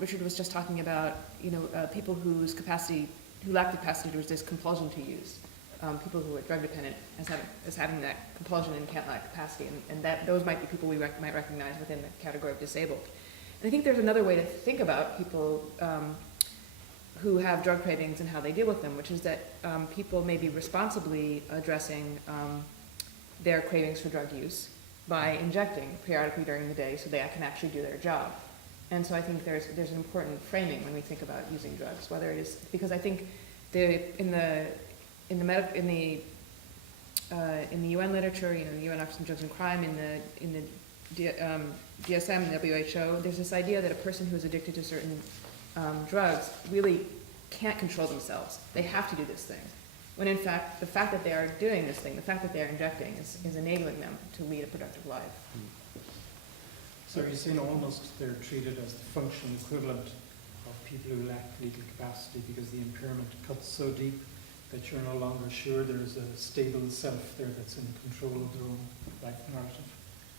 Richard was just talking about, people who lack the capacity to resist compulsion to use. People who are drug dependent as having that compulsion and can't lack capacity, and that those might be people we might recognize within the category of disabled. And I think there's another way to think about people who have drug cravings and how they deal with them, which is that people may be responsibly addressing their cravings for drug use by injecting periodically during the day so they can actually do their job. And so I think there's an important framing when we think about using drugs, whether it is, because I think in the UN literature, the UN Office on Drugs and Crime, in the DSM and WHO, there's this idea that a person who is addicted to certain drugs really can't control themselves. They have to do this thing. When in fact, the fact that they are doing this thing, the fact that they are injecting is enabling them to lead a productive life. So you're saying almost they're treated as the functional equivalent of people who lack legal capacity because the impairment cuts so deep that you're no longer sure there's a stable self there that's in control of their own life narrative?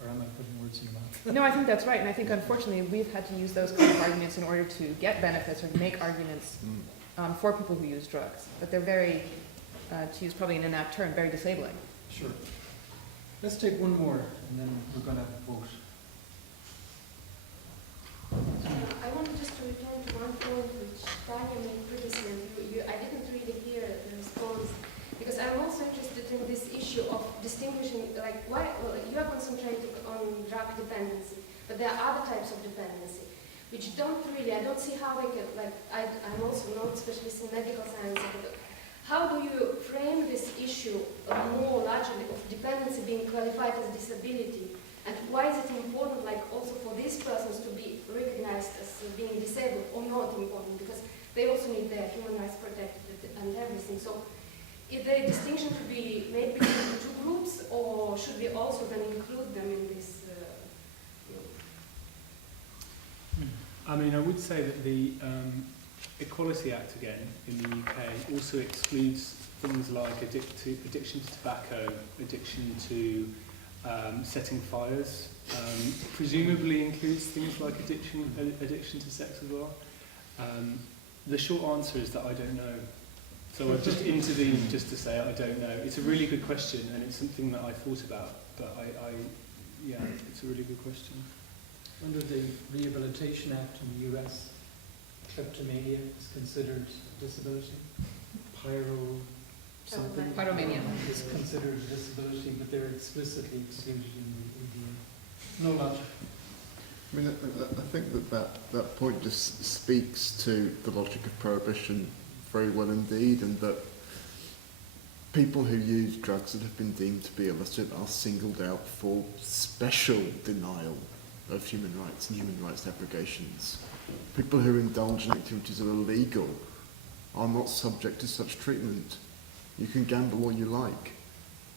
Or am I putting words in your mouth? No, I think that's right, and I think unfortunately we've had to use those kind of arguments in order to get benefits or make arguments for people who use drugs. But they're very, to use probably an inapt term, very disabling. Sure. Let's take one more and then we're going to vote. I wanted just to return to one point which Tanya made previously, and I didn't really hear the response, because I'm also interested in this issue of distinguishing, like, why, well, you are concentrating on drug dependency, but there are other types of dependency, which don't really, I don't see how they can, like, I'm also not specialist in medical science, but how do you frame this issue more largely of dependency being qualified as disability? And why is it important, like, also for these persons to be recognized as being disabled or not important? Because they also need their human rights protected and everything. So is there a distinction to be made between the two groups, or should we also then include them in this group? I mean, I would say that the Equality Act, again, in the UK, also excludes things like addiction to tobacco, addiction to setting fires, presumably includes things like addiction to sex as well. The short answer is that I don't know. So I've just intervened just to say I don't know. It's a really good question, and it's something that I thought about, but yeah, it's a really good question. Under the Rehabilitation Act in the US, kleptomania is considered a disability. Pyromania is considered a disability, but they're explicitly excluded in the ADA. No logic. I mean, I think that point just speaks to the logic of prohibition very well indeed, and that people who use drugs that have been deemed to be illicit are singled out for special denial of human rights and human rights abrogations. People who indulge in activities that are illegal are not subject to such treatment. You can gamble all you like.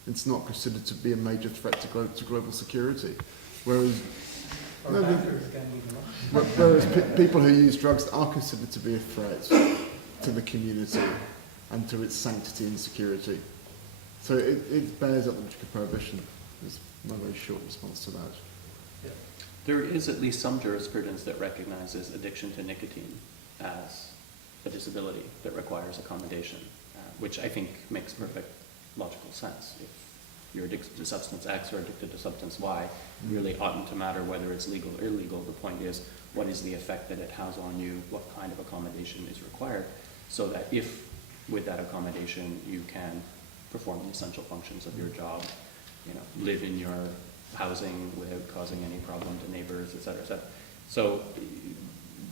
It's not considered to be a major threat to global security. Whereas people who use drugs are considered to be a threat to the community and to its sanctity and security. So it bears up the logic of prohibition. Is my very short response to that. Yeah. There is at least some jurisprudence that recognizes addiction to nicotine as a disability that requires accommodation, which I think makes perfect logical sense. If you're addicted to substance X or addicted to substance Y, it really oughtn't to matter whether it's legal or illegal. The point is, what is the effect that it has on you? What kind of accommodation is required? So that if, with that accommodation, you can perform the essential functions of your job, live in your housing without causing any problem to neighbors, et cetera, et cetera. So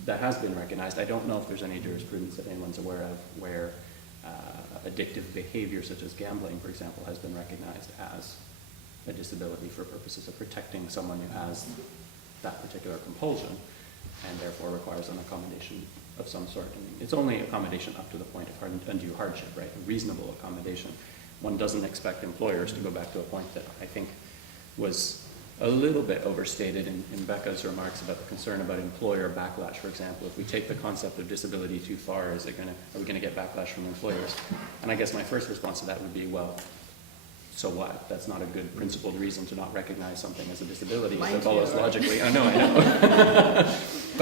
that has been recognized. I don't know if there's any jurisprudence that anyone's aware of where addictive behavior such as gambling, for example, has been recognized as a disability for purposes of protecting someone who has that particular compulsion and therefore requires an accommodation of some sort. I mean, it's only accommodation up to the point of undue hardship, right? A reasonable accommodation. One doesn't expect employers to go back to a point that I think was a little bit overstated in Becca's remarks about the concern about employer backlash, for example. If we take the concept of disability too far, are we going to get backlash from employers? And I guess my first response to that would be, well, so what? That's not a good principled reason to not recognize something as a disability. If it follows logically. I know.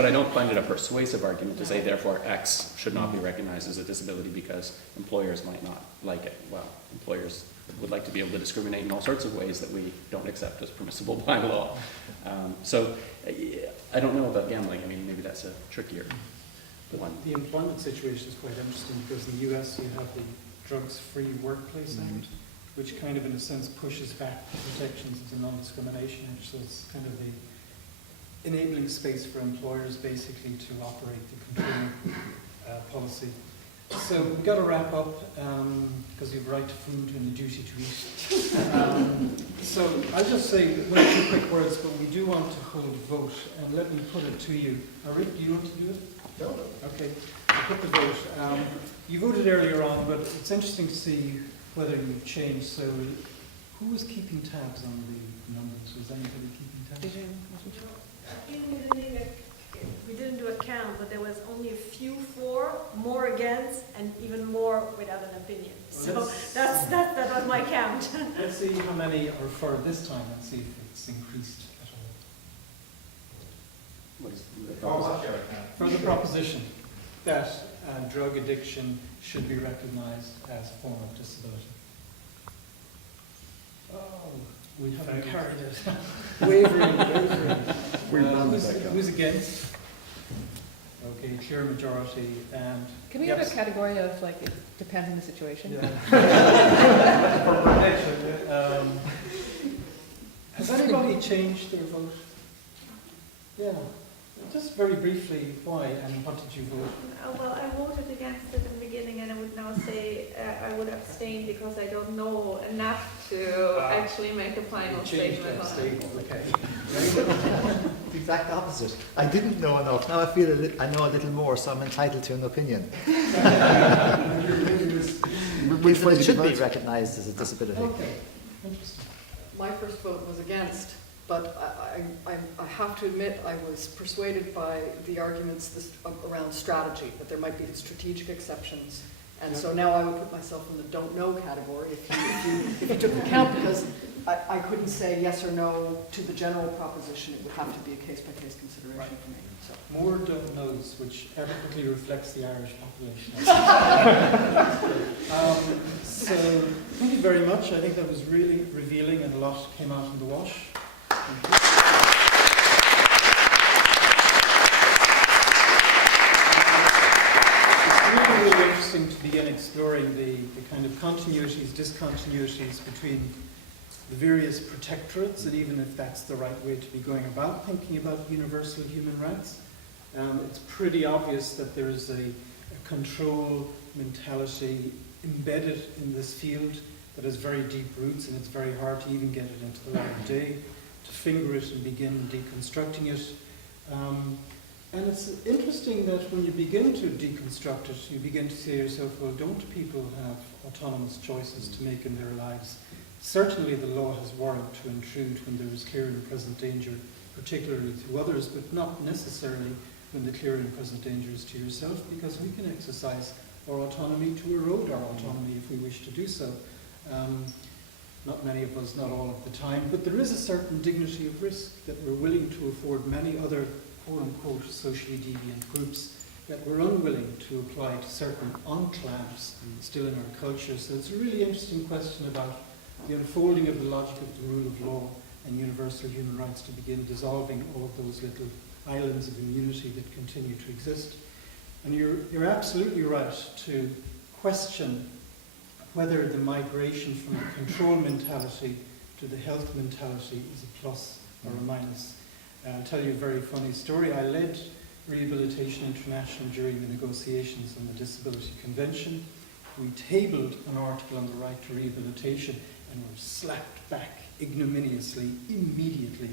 But I don't find it a persuasive argument to say therefore X should not be recognized as a disability because employers might not like it. Well, employers would like to be able to discriminate in all sorts of ways that we don't accept as permissible by law. So I don't know about gambling. I mean, maybe that's a trickier one. The employment situation is quite interesting because in the US you have the Drugs-Free Workplace Act, which kind of in a sense pushes back the protections of the Non-Discrimination Act. So it's kind of the enabling space for employers basically to operate the controlling policy. So we've got to wrap up because you've right to food and a duty to eat. So I'll just say one or two quick words, but we do want to hold a vote, and let me put it to you. Rick, do you want to do it? No. Okay, I'll put the vote. You voted earlier on, but it's interesting to see whether you've changed. So who was keeping tabs on the numbers? Was anybody keeping tabs? Did you? We didn't do a count, but there was only a few for, more against, and even more without an opinion. So that was my count. Let's see how many are for this time and see if it's increased at all. What is the proposition? For the proposition that drug addiction should be recognized as a form of disability. Oh, we haven't carried it. Wavering. Who's against? Okay, clear majority. And Can we have a category of, like, it depends on the situation? Yeah. For protection. Has anybody changed their vote? Yeah. Just very briefly, why and what did you vote? Well, I voted against it in the beginning, and I would now say I would abstain because I don't know enough to actually make a final statement on it. Okay. The exact opposite. I didn't know enough. Now I feel I know a little more, so I'm entitled to an opinion. But it should be recognised as a disability. Okay. Interesting. My first vote was against, but I have to admit I was persuaded by the arguments around strategy, that there might be strategic exceptions. And so now I would put myself in the don't know category if you took the count, because I couldn't say yes or no to the general proposition. It would have to be a case-by-case consideration for me. So. More don't knows, which adequately reflects the Irish population. So thank you very much. I think that was really revealing and a lot came out in the wash. It's really interesting to begin exploring the kind of continuities, discontinuities between the various protectorates, and even if that's the right way to be going about thinking about universal human rights. It's pretty obvious that there is a control mentality embedded in this field that has very deep roots, and it's very hard to even get it into the light of day, to finger it and begin deconstructing it. And it's interesting that when you begin to deconstruct it, you begin to say to yourself, well, don't people have autonomous choices to make in their lives? Certainly the law has warrant to intrude when there is clear and present danger, particularly to others, but not necessarily when the clear and present danger is to yourself, because we can exercise our autonomy to erode our autonomy if we wish to do so. Not many of us, not all of the time, but there is a certain dignity of risk that we're willing to afford many other quote-unquote socially deviant groups that we're unwilling to apply to certain enclaves still in our culture. So it's a really interesting question about the unfolding of the logic of the rule of law and universal human rights to begin dissolving all of those little islands of immunity that continue to exist. And you're absolutely right to question whether the migration from the control mentality to the health mentality is a plus or a minus. I'll tell you a very funny story. I led Rehabilitation International during the negotiations on the Disability Convention. We tabled an article on the right to rehabilitation and were slapped back ignominiously, immediately,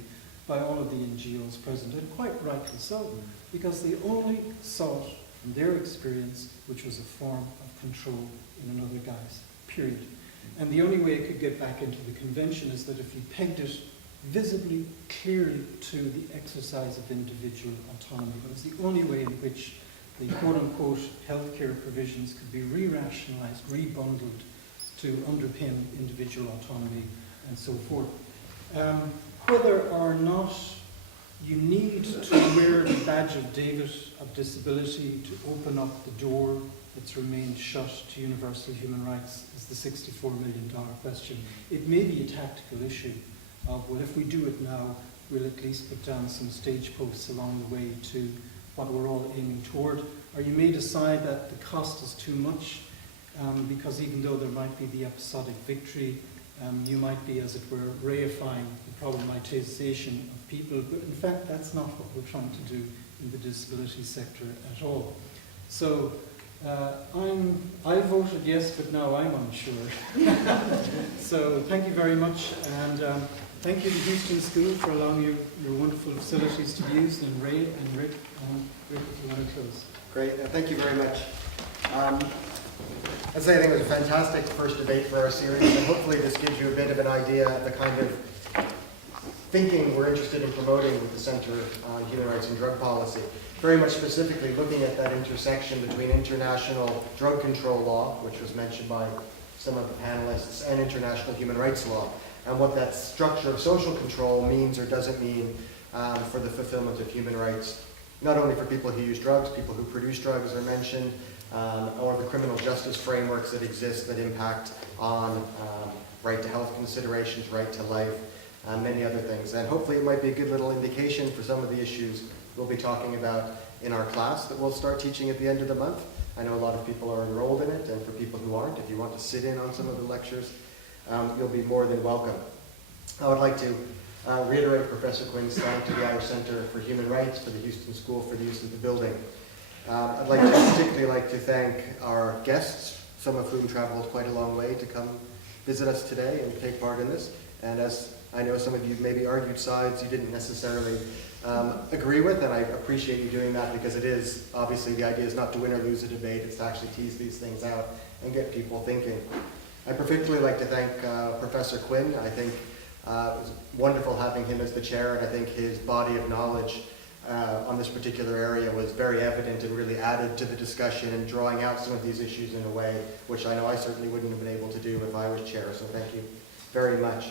by all of the NGOs present, and quite rightly so, because they only saw it from their experience, which was a form of control in another guise, period. And the only way it could get back into the convention is that if you pegged it visibly, clearly to the exercise of individual autonomy. That was the only way in which the quote-unquote healthcare provisions could be re-rationalized, rebundled to underpin individual autonomy and so forth. Whether or not you need to wear the badge of David of disability to open up the door that's remained shut to universal human rights is the $64 million question. It may be a tactical issue of, well, if we do it now, we'll at least put down some stage posts along the way to what we're all aiming toward. Or you may decide that the cost is too much, because even though there might be the episodic victory, you might be, as it were, reifying the problematization of people. But in fact, that's not what we're trying to do in the disability sector at all. So I voted yes, but now I'm unsure. So thank you very much, and thank you to Houston School for allowing your wonderful facilities to be used, and Ray and Rick, Rick, if you want to close. Great, thank you very much. I'd say I think it was a fantastic first debate for our series, and hopefully this gives you a bit of an idea of the kind of thinking we're interested in promoting with the Center on Human Rights and Drug Policy. Very much specifically looking at that intersection between international drug control law, which was mentioned by some of the panelists, and international human rights law, and what that structure of social control means or doesn't mean for the fulfillment of human rights, not only for people who use drugs, people who produce drugs are mentioned, or the criminal justice frameworks that exist that impact on right to health considerations, right to life, many other things. And hopefully it might be a good little indication for some of the issues we'll be talking about in our class that we'll start teaching at the end of the month. I know a lot of people are enrolled in it, and for people who aren't, if you want to sit in on some of the lectures, you'll be more than welcome. I would like to reiterate Professor Quinn's thanks to the Irish Center for Human Rights, for the Houston School for the use of the building. I'd particularly like to thank our guests, some of whom traveled quite a long way to come visit us today and take part in this. And as I know some of you maybe argued sides you didn't necessarily agree with, and I appreciate you doing that, because it is, obviously the idea is not to win or lose a debate, it's to actually tease these things out and get people thinking. I'd particularly like to thank Professor Quinn. I think it was wonderful having him as the chair, and I think his body of knowledge on this particular area was very evident and really added to the discussion and drawing out some of these issues in a way which I know I certainly wouldn't have been able to do if I was chair, so thank you very much.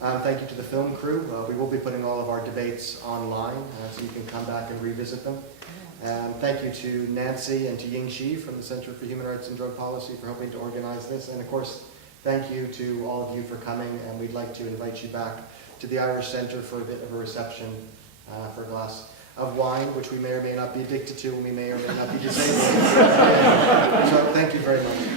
Thank you to the film crew. We will be putting all of our debates online, so you can come back and revisit them. Thank you to Nancy and to Ying Shi from the Center for Human Rights and Drug Policy for helping to organize this. And of course, thank you to all of you for coming, and we'd like to invite you back to the Irish Center for a bit of a reception for a glass of wine, which we may or may not be addicted to, and we may or may not be disabled. So thank you very much.